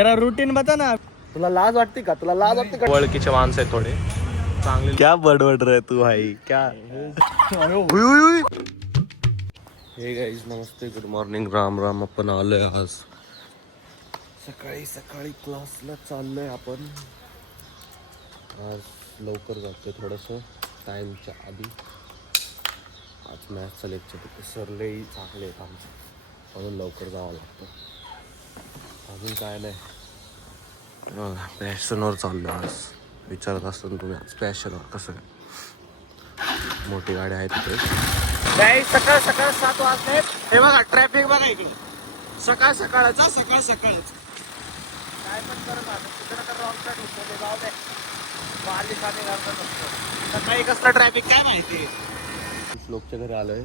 जरा रुटीन बता ना. तुला लाज वाटते का? ओळखीचे माणसं आहेत थोडे चांगले. क्या बडबड रहे तू भाई क्या. हे गाईज नमस्ते गुड मॉर्निंग राम राम. आपण आलोय आज सकाळी क्लासला चाललोय आपण. आज लवकर जातोय थोडंसं टाईमच्या आधी. आज मॅथ्सचं लेक्चर सर लई चांगले आहेत आमचे म्हणून लवकर जावं लागतं. अजून काय नाही पॅशनवर चाललो आज. विचारत असताना तुम्ही आज पॅशनवर कसं काय. मोठी गाडी आहे तिथे. सकाळ 7 वाजता. हे बघा ट्रॅफिक बघा इकडे. सकाळच काय पण करत आता तिकडे तर रॉंग साईड होतं ते जाऊ दे. बालिकाने करतात असतं सकाळी कसलं ट्रॅफिक काय माहिती. लोकच्या घरी आलोय.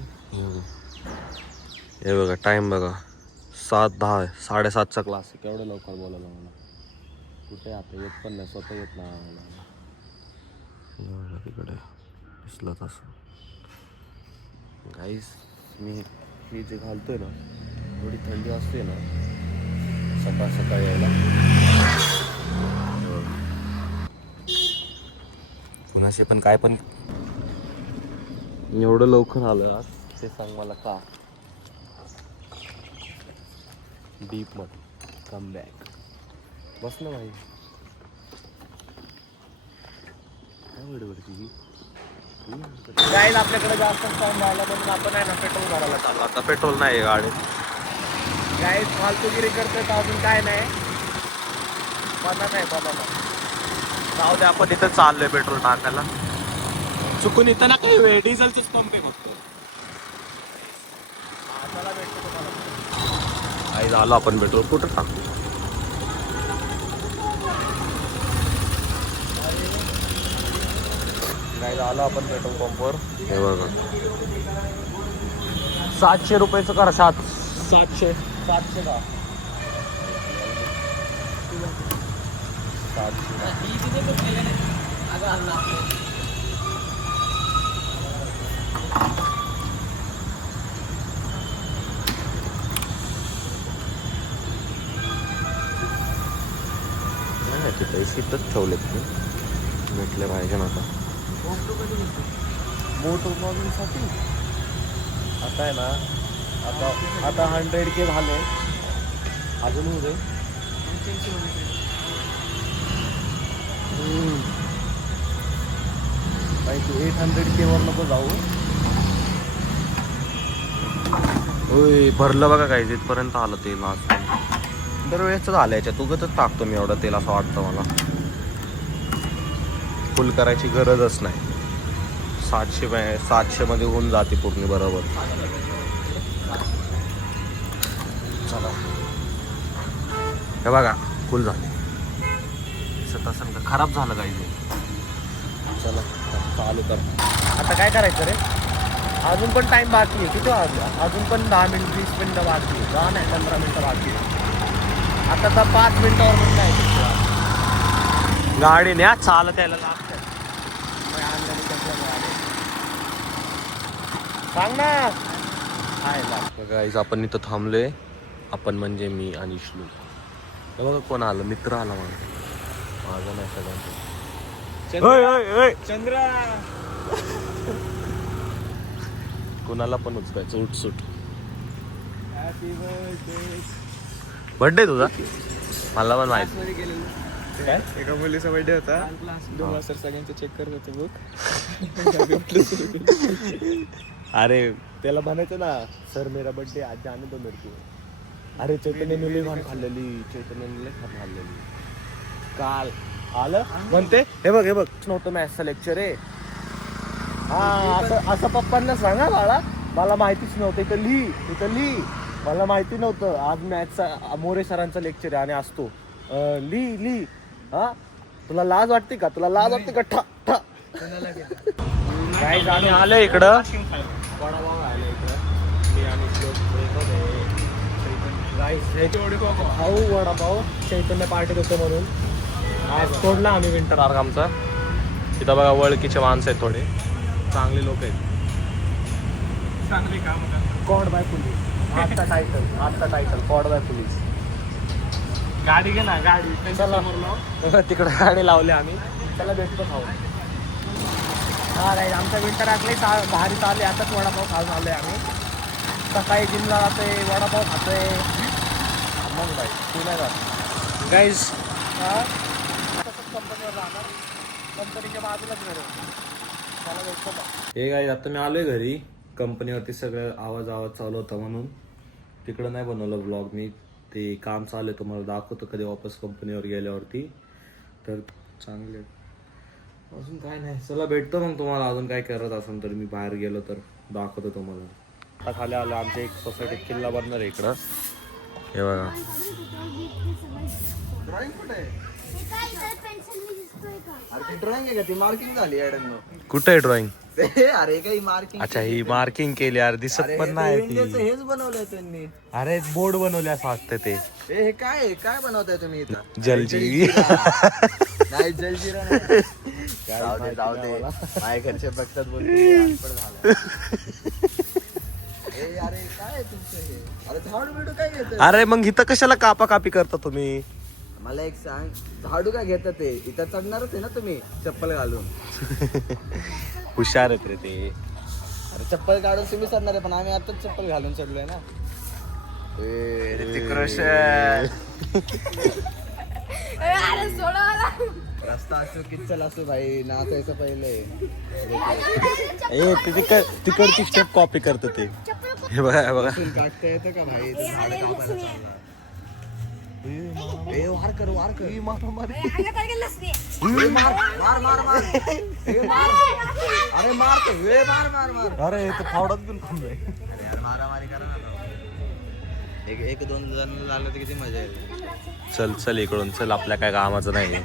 हे बघा टाइम बघा 7:10 7:30चा क्लास आहे. केवढं लवकर बोलायला मला. कुठे आता येत पण नाही स्वतः येत नाही तिकडे दिसलं तसं. गाईस मी जे घालतोय ना थोडी थंडी असते ना सकाळ यायला. कुणाशी पण काय पण एवढं लवकर आलं आज ते सांग मला का. डीप मध्ये कम बॅक बस ना भाई. काय वडवडती जाईल आपल्याकडे जास्त टाइम राहिला म्हणून आपण आहे ना पेट्रोल भरायला चाललो. आता पेट्रोल नाही गाडी. गाईस फालतूगिरी करतोय तर अजून काय नाही. बनाना जाऊ दे आपण इथं चाललोय पेट्रोल टाकायला. चुकून इथं ना काही वेळ डिझेलचंच पंप आहे फक्त. चला भेटतो तुम्हाला. आई झालो आपण पेट्रोल कुठं टाकू. नाही आलो आपण पेट्रोल पंपवर. हे बघा 700 रुपयाचं करा. 700 का 700 पैसे इथंच ठेवले तुम्ही भेटले पाहिजे ना आता. मोटो ब्लॉगिंगसाठी आता आहे ना आता 100K झाले. अजून होऊ दे. नाही तू 800K वर नको जाऊ. होय भरलं बघा काय तिथपर्यंत आलं तेल आज. दरवेळेच झालं याच्यात उगतच टाकतो मी एवढं तेल असं वाटतं मला. फुल करायची गरजच नाही. 700 मध्ये होऊन जाते पूर्ण बरोबर. चला हे बघा फुल झाले. तसं का खराब झालं काही ते. चला चालू कर. आता काय करायचं रे. अजून पण टाइम बाकी आहे. किती अजून पण 10 मिनिट 20 मिनिटं बाकी आहे. 10 नाही 15 मिनिटं बाकी आहे. आता तर 5 मिनिटावर पण काय गाडी न्या चालत यायला लागतं. सांग ना. गाईज आपण इथं थांबलोय. आपण म्हणजे मी आणि श्लोक. हे बघा कोण आलं मित्र आला माझा नाही सगळ्यांचा. चंद्रा कुणाला पण उचकायचं उठसूट. हॅपी बर्थडे तुझा मला पण माहिती. काय एका मुलीचा बर्थडे होता. 2 वाजता सगळ्यांचे चेक करत होते बुक. अरे त्याला म्हणायचं ना सर मेरा बर्थडे आज जाने दो मेरे को. अरे चैतन्याने लई घाण खाल्लेली. काल आलं म्हणते हे बघ नव्हतं मॅथ्सचं लेक्चर आहे. हा असं पप्पांना सांगा बाळा मला माहितीच नव्हतं. इथं लिही मला माहिती नव्हतं. आज मॅथ्सचा मोरे सरांचा लेक्चर आहे आणि असतो. लिही हा तुला लाज वाटते का? ठा काय आम्ही आलो इकडं. वडापाव आलं इकडं. मी आणि खाऊ वडापाव चैतन्य पार्टीत होतं म्हणून आज सोडला आम्ही विंटर मार्ग आमचा. इथं बघा ओळखीचे माणसं आहेत थोडे चांगले लोक आहेत. चांगले काम कॉड बाय पोलीस. आजचा टायटल कॉड बाय पोलीस. गाडी घे ना गाडी त्यांच्या समोर लाव. तिकडे गाडी लावली आम्ही. त्याला भेटतो खाऊ. हा नाही आमच्या विंटरातले भारी चालले. आताच वडापाव खाऊन आलोय आम्ही. सकाळी जिमला जातोय वडापाव खातोय. मग बाई तू नाही जात गाईज कंपनीवर राहणार. कंपनीच्या बाजूलाच घर आहे. त्याला भेटतो का? हे काय आता मी आलोय घरी. कंपनीवरती सगळं आवाज चालू होता म्हणून तिकडं नाही बनवलं ब्लॉग मी. ते काम चालू आहे तुम्हाला दाखवतो कधी वापस कंपनीवर गेल्यावरती. तर चांगले अजून काय नाही. चला भेटतो मग तुम्हाला. अजून काय करत असेल तर मी बाहेर गेलो तर दाखवतो तुम्हाला. आता खाली आलं आमच्या एक सोसायटीत किल्ला बनणार आहे इकडं. हे बघा ड्रॉइंग कुठे आहे? ड्रॉइंग आहे का ती? मार्किंग झाली कुठं आहे ड्रॉइंग? अरे काही मार्किंग. अच्छा ही मार्किंग केली यार. दिसत पण नाही ती. हेच बनवलंय त्यांनी. अरे बोर्ड बनवले असं वाटतं ते. हे काय काय बनवताय तुम्ही इथं? जलजीवी. नाही जलजिरा नाही. जाऊ दे माझ्या घरचे बघतात बोलतो. अरे काय तुमचं हे? अरे झाडू बिडू काय घेत? अरे मग इथं कशाला कापाकापी करता तुम्ही? मला एक सांग, झाडू काय घेतात ते? इथं चढणारच आहे ना तुम्ही चप्पल घालून. हुशार आहेत रे ते. अरे चप्पल काढून तुम्ही चढणार आहे पण आम्ही आताच चप्पल घालून चढलोय ना. ऋतिक रोशन. रस्ता असो किचल असो भाई नाचायचं पहिले. तिकडची स्टेप कॉपी करत ते. हे बघा हे बघा. काढता येतं का भाई? वार कर वार कर. मार मार मार मार मार. अरे मार मार मार मार. अरे ते फावडात घेऊन थांबलोय. अरे यार मारामारी करा ना. एक दोन जण झालं तर किती मजा येईल. चल चल इकडून चल. आपल्या काय कामाचं नाही.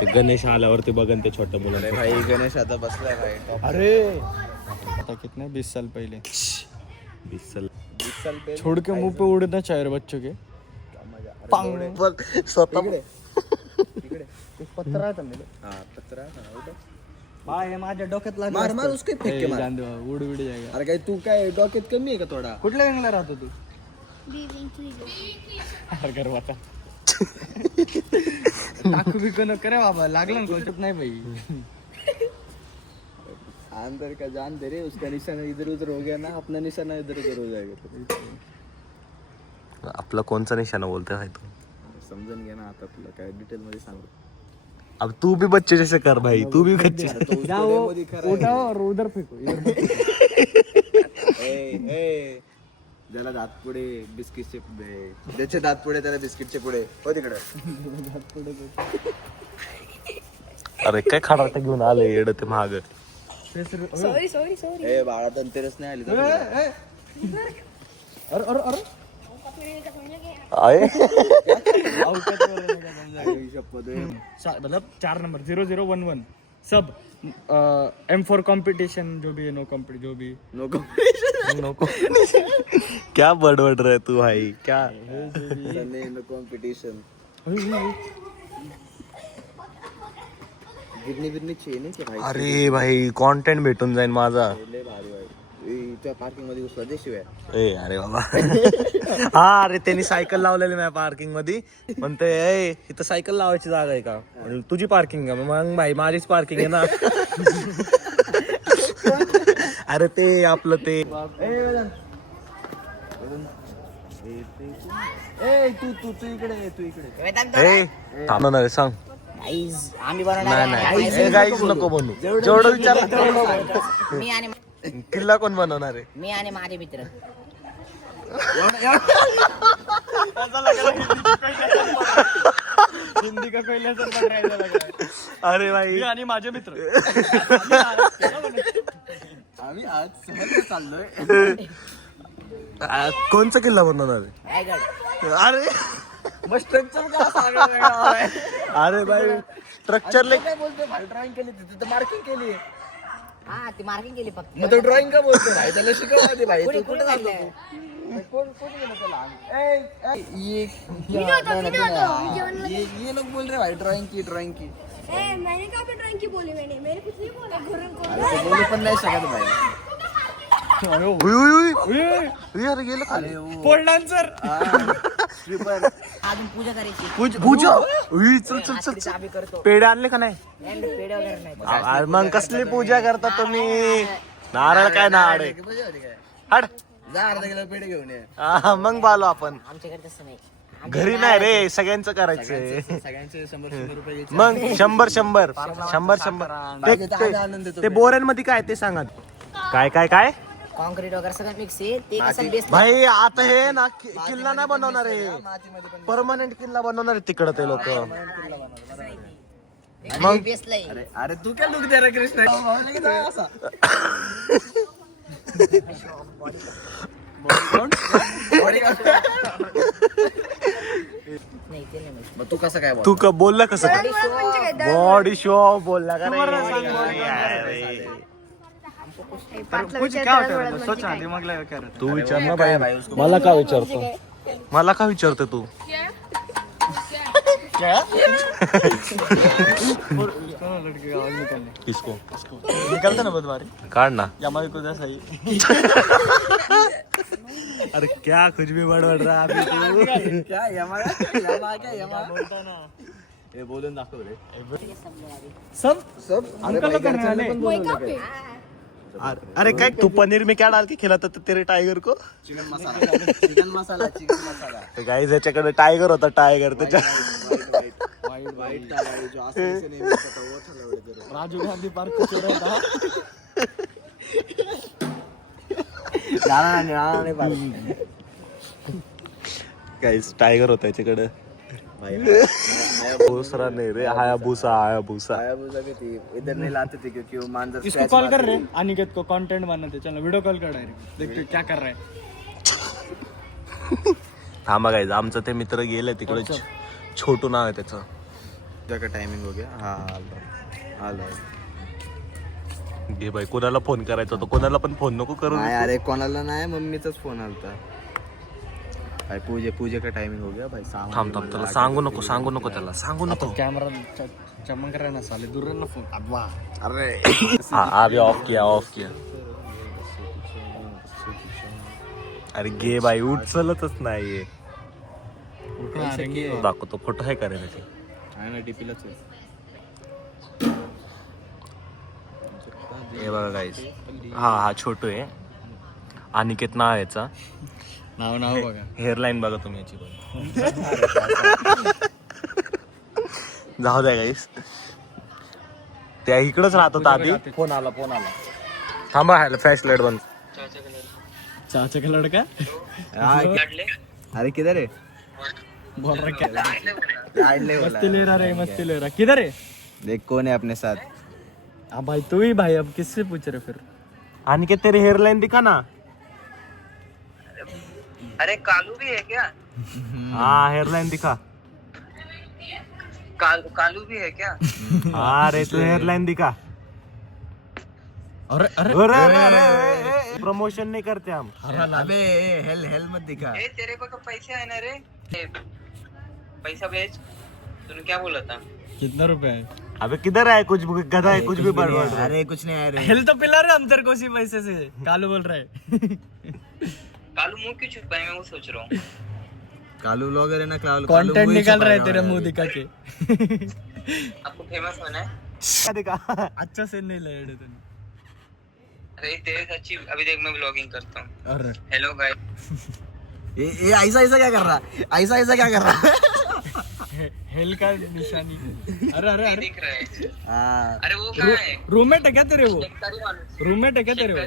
ते गणेश आल्यावरती बघन ते छोट्या मुलं. अरे भाई गणेश आता बसलाय भाई. अरे आता कितने 20 साल पहले 20 साल. छोड़ के मुंह पे उड़ना चाहिए बच्चों के. स्वतः पत्रा आहे तुम्ही. हा पत्रा हे माझ्या डोक्यात लागलं. मार मार उसके फेक के मार. उड उड जाएगा. अरे काय तू काय डोक्यात कमी आहे का थोडा? कुठल्या विंगला राहतो तू? अरे गर्वाचा. टाकू बिकू नको रे बाबा. लागलं ना कोणत्यात नाही भाई. अंदर का जान दे रे. उसका निशाना इधर उधर हो गया ना. अपना निशाना इधर उधर हो जाएगा. आपला कोणचा निशाणा बोलतोय भाई तू? समजून घे ना आता. तुला काय डिटेल मध्ये सांगू. अब तू भी बच्चे जैसे कर भाई. तू भी बच्चे. उठाओ और उधर फेंको. ज्याला दात पुढे बिस्किटचे ज्याचे दात पुढे त्याला बिस्किटचे पुढे. हो तिकडे. अरे काय खडाटा घेऊन आले येड ते महाग. ए बाळा धनतेरस नाही आली तर. मतलब 4 नंबर 0011 सब M4 कंपटीशन जो भी है नो कंपटी जो भी नो कॉम्पिटिशन. क्या बडबड रहे तू भाई क्या? No competition. गिरणी बिरणी चेन आहे भाई. अरे भाई कंटेंट भेटून जाईल माझा. लय भारी भाई. त्या पार्किंग मध्ये घुसला दे शिवाय. ए अरे बाबा. हा अरे त्यांनी सायकल लावलेली माझ्या पार्किंग मध्ये. म्हणते ए इथं सायकल लावायची जागा आहे का? म्हणलं, तुझी पार्किंग आहे. मग भाई माझीच पार्किंग आहे ना. अरे ते आपलं ते तू इकडे. ए थांबणार सांग. आम्ही नाही नाही काहीच नको बनू. जेवढं विचारलं तेवढं. मी आणि किल्ला कोण बनवणार आहे? मी आणि माझे मित्र. हिंदी का पहिल्याच. अरे भाई आणि माझे मित्र. आम्ही आज सहज चाललोय. कोणचा किल्ला बनवणार आहे? रायगड. अरे मग स्ट्रक्चर का सांगा. अरे भाई स्ट्रक्चर काय बोलतोय भाई? ड्रॉइंग केली तिथे मार्किंग केली. हा ती मार्किंग केली फक्त. मग तो ड्रॉइंग का बोलतो भाई? त्याला शिकवलं ते भाई. कुठे तू कुठे कुठे चाललंय? कोण गेलं त्याला? ये लोग बोल रहे भाई ड्राइंग की. मैंने कहा पे ड्राइंग की बोली. मैंने कुछ नहीं बोला. अरे बोलू पण नाही शकत भाई. अरे गेलं खाली. Pole dancer. श्रीफळ अजून पूजा करायची. पूजा उई, चल चल चल चल. आम्ही करतो. पेढे आणले का नाही? पेढे वगैरे नाही. मग कसली पूजा करता तुम्ही? नारळ काय नारळ हट जा अर्धा किलो पेढे घेऊन ये. मग बालो आपण आमच्याकडे तसं नाही. घरी नाही रे, सगळ्यांचं करायचंय. सगळ्यांचे 100 रुपये मग 100 ते बोऱ्यांमध्ये काय ते सांगा. काय काय काय कॉन्क्रीट वगैरे सगळं मिक्स आहे. ते कसं बेस भाई आता हे ना किल्ला नाही बनवणार आहे, परमनंट किल्ला बनवणार आहे तिकडं ते लोक. मग बेसला आहे. अरे तू काय लुक दे रे कृष्ण. नाही ते नाही माहिती. मग तू कसं काय तू का बोलला कसं म्हणजे काय? बॉडी शो बोलला का रे? कुछ क्या होता है सोचा दिमाग लगा क्या रहता तू विचार ना बाई, मला का विचारतो? मला का विचारतो तू? लड़के का आवाज निकालने किसको निकलता ना बदमारी काढ ना. हमारे को जैसा ही. अरे क्या कुछ भी बडबड रहा अभी तू. क्या यमा बोलता ना हे बोलून दाखव रे. सब अंकल लोग करने वाले. मोहिका पे. अरे काय तू पनीर में क्या डाल के खिलाता था तेरे टाइगर को? चिकन मसाला तर गाईज याच्याकडे टायगर होता, टायगर त्याच्या वाईट जो असं नेहमी होता, वो ठरवलं जरा. राजीव गांधी पार्क को चोरा था. गाईज टायगर होता याच्याकडे. दूसरा नहीं रे, हायाबुसा हायाबुसा. हायाबुसा की थी, इधर नहीं लाते थे क्योंकि वो मांजर इसको कॉल कर रहे हैं अनिकेत को, कंटेंट बनाते. चलो वीडियो कॉल कर डायरेक्ट, देखते क्या कर रहा है. थांबा गाईज, आमचं ते मित्र गेले तिकडे. छोटू नाव आहे त्याचं. का टाइमिंग हो गया. हा आलो. घे बाई, कोणाला फोन करायचा होता? कोणाला पण फोन नको करू. नाही अरे कोणाला नाही, मम्मीचाच फोन आलता. भाई पूजे का टाइमिंग हो गया भाई. थांब थांब, त्याला सांगू नको, सांगू नको, त्याला सांगू नको. कैमरा चमक रहा है ना साले, दूर रहना फोन. अब्बा अरे हा अभी ऑफ किया, ऑफ किया. अरे गे बाई, उचलतच नाहीये. दाखवतो फोटो आहे का रे त्याचे? आहे ना डीपीलाच आहे. हे बघा गाईज, हा छोटू आहे. अनिकेत नाव आहे याचा. नाव नाव बघा. हेअरलाईन बघा तुम्ही याची पण. जाऊ द्या गाईस, त्या इकडच राहत होता आधी. फोन आला थांबा. ह्याला फ्लॅश लाईट बंद. चाचा का लड़का अरे किधर है? बोल रहा क्या. ले मस्ती ले रहा. किधर है? देख कौन है अपने साथ. हाँ भाई तू ही भाई, अब किससे पूछ रहे फिर. अनिकेत तेरी हेअरलाईन दिखा ना. अरे कालू भी है क्या? हाँ हेअरलाईन दिखा. कालू भी है क्या? हाँ रे, तू हेअरलाईन दिखा. अरे अरे प्रमोशन नहीं करते हम. अबे हेल मत दिखा. ए तेरे को तो पैसे है ना रे. ए, पैसा भेज. तूने क्या बोला था? कितना रुपया है? अबे किधर है? कुछ गधा है, कुछ भी बड़बड़. अरे कुछ नहीं आया रे. हेल तो पिला रहे हम तेरे को उसी पैसे से. कालू बोल रहा है. कालू मुंह क्यों छुपाए? मैं वो सोच रहा हूँ. कालू ब्लॉगर है ना. कालू कंटेंट मुंह ही निकाल रहा है छुपा तेरा रहा मुंह दिखा के. आपको फेमस होना है. क्या दिखा? अच्छा से नहीं लड़े तूने. अरे तेरे से अच्छी अभी देख मैं व्लॉगिंग करता हूँ. अरे हेलो गाइस. ये ऐसा क्या कर रहा है? ऐसा क्या कर रहा है? हेल का निशानी. अरे अरे अरे दिख रहा है. हाँ. अरे वो कहाँ है? रूममेट है क्या तेरे वो? शेतकरी माणूस. रूममेट है क्या तेरे वो?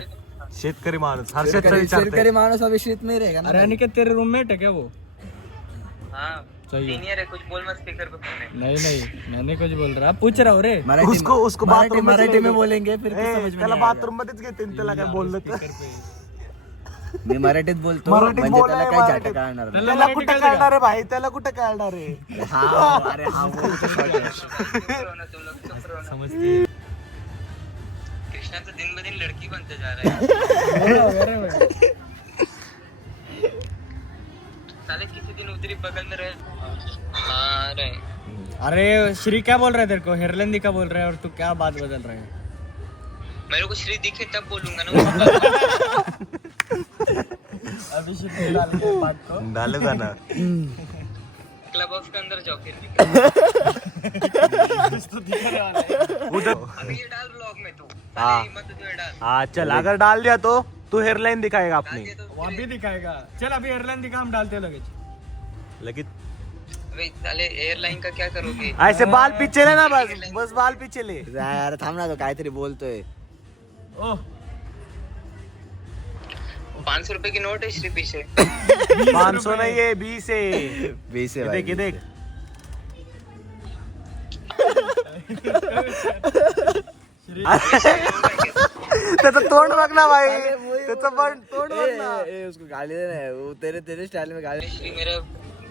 शेतकरी माणूस. हर्षदचा विचारतोय. शेतकरी माणूस अभी शेत में रहेगा ना. अरे अनिकेत तेरे रूममेट है क्या वो? हाँ सही है. सीनियर है. कुछ बोल मत. स्पीकर पे फोन है. नहीं मैंने कुछ बोल रहा. पूछ रहा हूँ रे. उसको मराठी में बोलेंगे फिर कुछ समझ में त्याला नहीं आएगा. बाथरूम मध्येच घेते त्याला काय बोललं तर. मी मराठीत बोलतो मराठीत म्हणजे बोलाय, त्याला काही मराठीत. जाटा कळणार नाही. त्याला कुठं कळणार आहे भाई? त्याला कुठं कळणार आहे? हाँ अरे हाँ वो तो short है. चुप रहो ना तुम लोग. चुप रहो ना. समझते. कृष्णा तो दिन ब दिन लड़की बनते जा रहा है. साले किसी दिन उधरी बगल में रहे. हाँ रहे. अरे श्री क्या बोल रहा है तेरे को? हेयरलाइन दिखा बोल रहा है और तू क्या बात बदल रहा है? मेरे को श्री दिखे तब बोलूंगा ना. अभिषेक ने डाल के पार्ट को डालेगा ना क्लब हाउस के अंदर जाओ फिर उधर अभी ये डाल ब्लॉग में तू हाँ। पहले हिम्मत तो ये डाल हाँ चल अगर डाल दिया तो तू हेयरलाइन दिखाएगा अपनी ये तो वहाँ भी दिखाएगा चल अभी एयरलाइन दिखा हम डालते हैं लगेच लेकिन अबे साले एयरलाइन का क्या करोगे ऐसे बाल पीछे ले ना बस बाल पीछे ले यार थांब ना तो काहीतरी बोलतोय ओह 500 रुपए की नोट है श्री पीछे 500 नहीं है 20 है 20 ये देख ये देख त्याचं तोंड बघ ना भाई त्याचं पण तोंड बघ ना उसको गाली दे ना वो तेरे स्टाइल में गाली श्री मेरा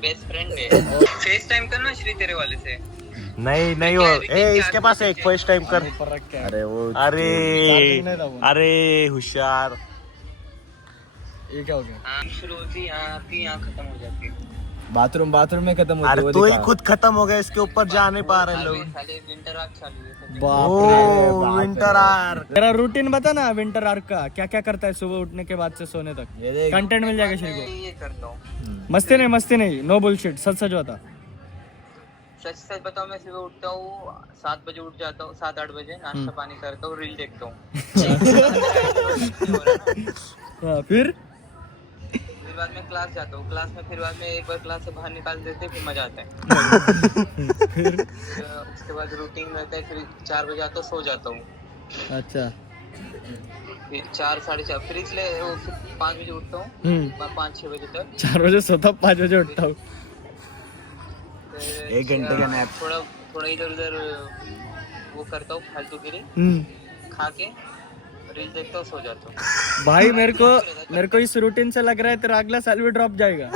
बेस्ट फ्रेंड है फेस टाइम करना श्री तेरे वाले से नहीं नहीं हो ए इसके पास एक फर्स्ट टाइम कर ऊपर रख के अरे वो अरे नहीं था वो। अरे होशियार ये क्या हो गया हाँ शुरू होती है आपकी यहाँ खत्म हो जाती है बाथरूम में खत्म अरे तू ही खुद खत्म हो गया इसके ऊपर जा नहीं पा रहे लोग साले विंटर आग चालू है ओ विंटर आर तेरा रूटीन बता ना विंटर आर्क का क्या क्या करता है सुबह उठने के बाद से सोने तक कंटेंट मिल जाएगा श्री को ये करता हूँ मस्ती नहीं नो बुलशिट सच सच बता सच सच बताओ मैं सुबह उठता हूँ 7 बजे उठ जाता हूँ 7-8 बजे नाश्ता पानी करता हूँ रील देखता हूँ फिर बाद में क्लास जाता हूँ क्लास में फिर बाद में एक बार क्लास से बाहर निकाल देते फिर मजा आता है फिर उसके बाद रूटीन रहता है फिर 4 बजे आता हूँ सो जाता हूँ अच्छा फिर 4-4:30 फिर इसलिए 5 बजे उठता हूँ मैं 5-6 बजे तक 4 बजे सोता हूँ 5 बजे उठता हूँ फिर 1 घंटे का नैप थोड़ा इधर उधर वो करता हूँ फालतूगिरी खा के रील देखता हूँ सो जाता हूँ भाई मेरे को इस रूटीन से लग रहा है तेरा अगला साल भी ड्रॉप जाएगा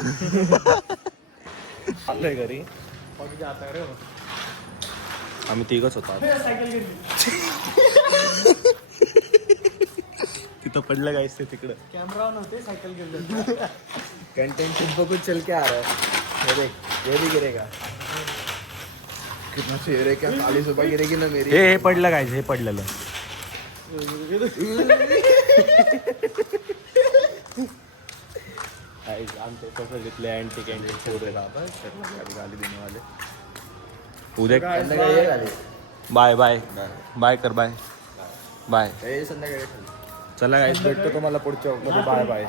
आलोय घरी आम्ही तिघच होतो तिथं पडलं गायस ते तिकडं कॅमेरा ऑन होते सायकल घेऊन कंटेंट बघून चल के आ रहा है ये देख ये भी गिरेगा कितना शेर है क्या 40 रुपए गिरेगी ना मेरी हे पडलं गायस हे पडलेलं आमचे कसं घेतले अँटी कॅन्टीन पोरे गाली देणे वाले उद्या बाय बाय बाय कर बाय बाय संध्याकाळी चला गाईस भेटतो तुम्हाला पुढच्या मध्ये बाय बाय